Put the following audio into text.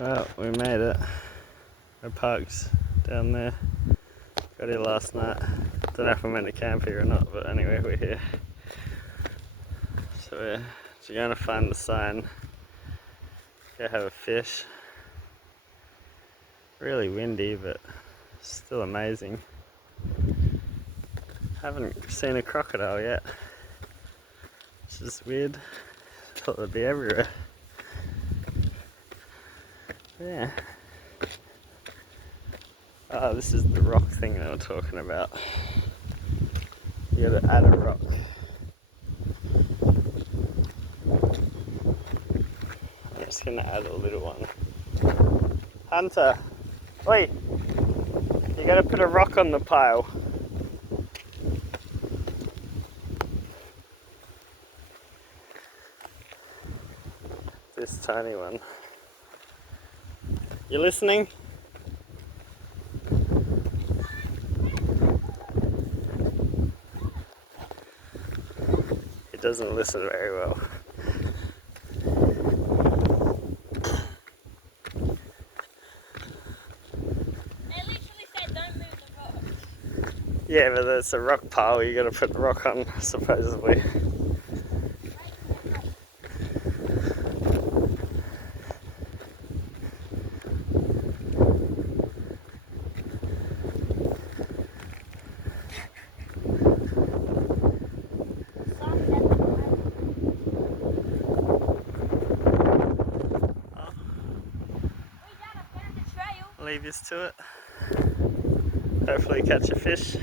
Well, we made it. Our park's down there. Got here last night. Don't know if we're meant to camp here or not, but anyway, we're here. So we're going to find the sign. Go have a fish. Really windy, but still amazing. Haven't seen a crocodile yet, which is weird. Thought they'd be everywhere. Yeah. Oh, this is the rock thing that we're talking about. You gotta add a rock. I'm just gonna add a little one. Hunter, wait! You gotta put a rock on the pile. This tiny one. You listening? It doesn't listen very well. They literally said don't move the rock. Yeah, but there's a rock pile you gotta put the rock on, supposedly. Leave us to it. Hopefully catch a fish.